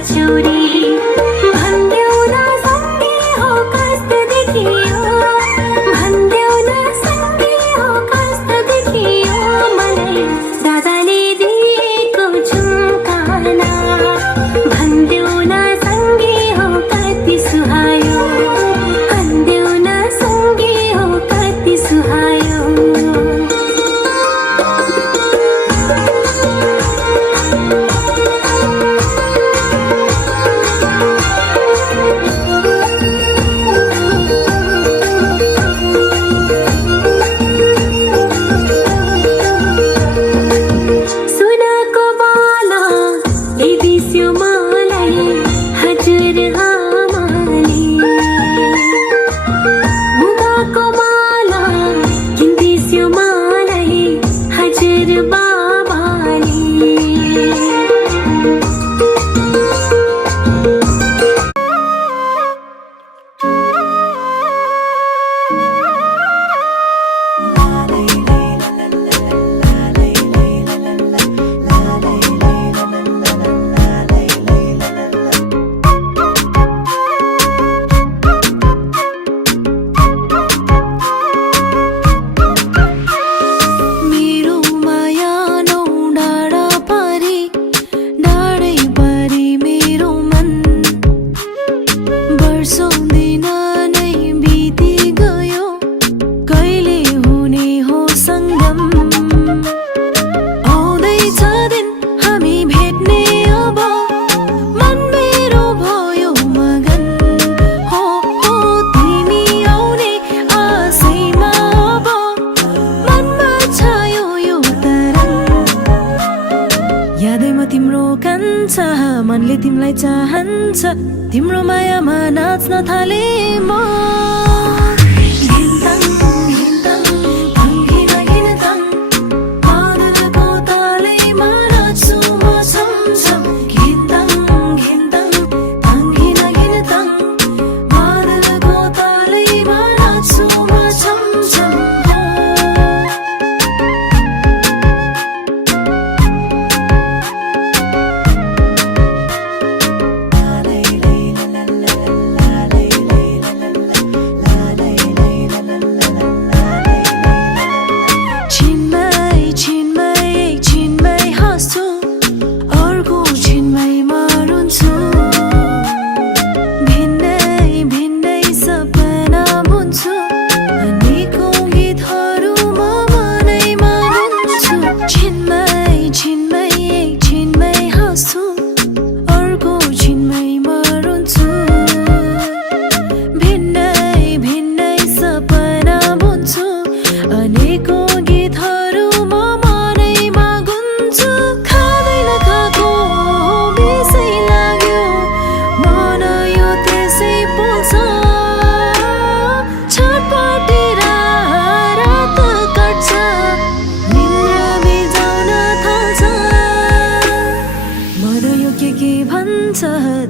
पछौरी भन्देऊ न सँगै हो कस्तो देखियो भन्देऊ न सँगै हो कस्तो देखियो मलाई दादाले दिएको झुम्काना भन्देऊ न सँगै हो कति सुहायो भन्देऊ न सँगै हो कति सुहायो तिम्रो कान्छ मनले तिमीलाई चाहन्छ तिम्रो मायामा नाच्न थाले म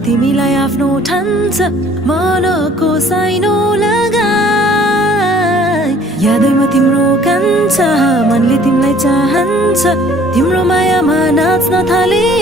तिमीलाई आफ्नो ठान्छ मनको साइनो लगाई यादैमा तिम्रो कान्छ मनले तिमीलाई चाहन्छ तिम्रो मायामा नाच्न थाले